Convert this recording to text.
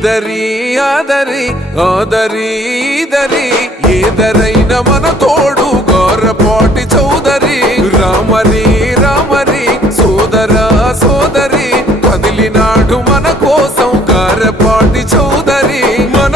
ఈదరి ఆదరి ఆదరి ఈదరి ఏదరైన మన తోడు గోరపాటి చౌదరి రామరి రామరి సోదరా సోదరి కదిలినాడు మన కోసం గారపాటి చౌదరి మన